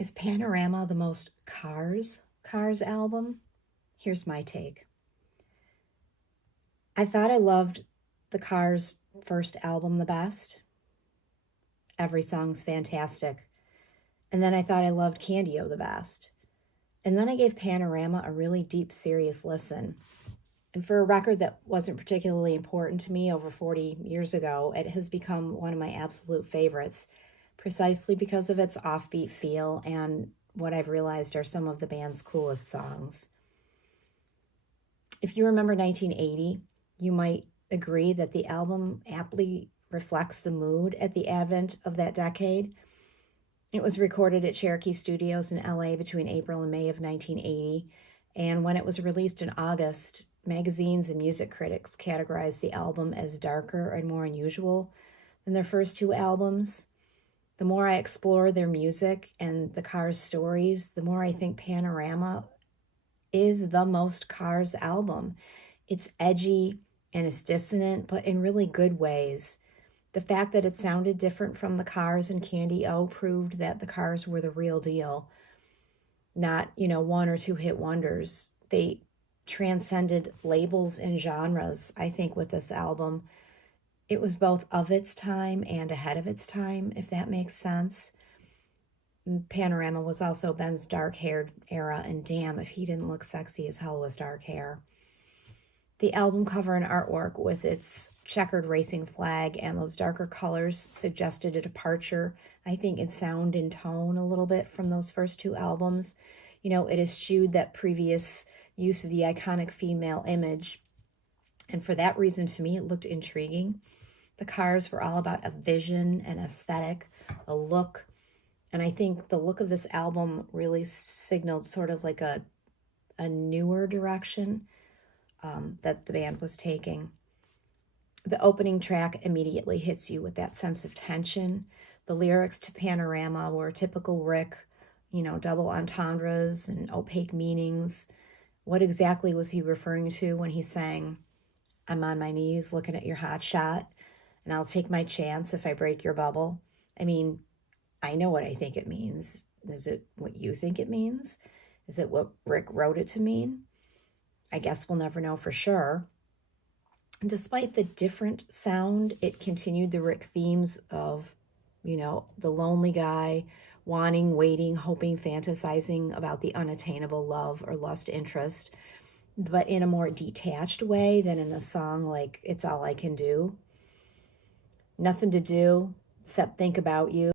Is Panorama the most Cars album? Here's my take. I thought I loved the Cars first album the best. Every song's fantastic. And then I thought I loved Candy-O the best. And then I gave Panorama a really deep, serious listen. And for a record that wasn't particularly important to me over 40 years ago, it has become one of my absolute favorites, precisely because of its offbeat feel and what I've realized are some of the band's coolest songs. If you remember 1980, you might agree that the album aptly reflects the mood at the advent of that decade. It was recorded at Cherokee Studios in LA between April and May of 1980, and when it was released in August, magazines and music critics categorized the album as darker and more unusual than their first two albums. The more I explore their music and the Cars stories, the more I think Panorama is the most Cars album. It's edgy and it's dissonant, but in really good ways. The fact that it sounded different from the Cars and Candy-O proved that the Cars were the real deal, not, one or two hit wonders. They transcended labels and genres, I think, with this album. It was both of its time and ahead of its time, if that makes sense. Panorama was also Ben's dark-haired era, and damn if he didn't look sexy as hell with dark hair. The album cover and artwork with its checkered racing flag and those darker colors suggested a departure, I think, in sound and tone a little bit from those first two albums. It eschewed that previous use of the iconic female image, and for that reason, to me, it looked intriguing. The Cars were all about a vision, an aesthetic, a look, and I think the look of this album really signaled sort of like a newer direction that the band was taking. The opening track immediately hits you with that sense of tension. The lyrics to Panorama were typical Rick, double entendres and opaque meanings. What exactly was he referring to when he sang, "I'm on my knees looking at your hot shot, and I'll take my chance if I break your bubble"? I mean, I know what I think it means. Is it what you think it means? Is it what Rick wrote it to mean? I guess we'll never know for sure. And despite the different sound, it continued the Rick themes of, the lonely guy, wanting, waiting, hoping, fantasizing about the unattainable love or lust interest, but in a more detached way than in a song like "It's All I Can Do." Nothing to do except think about you.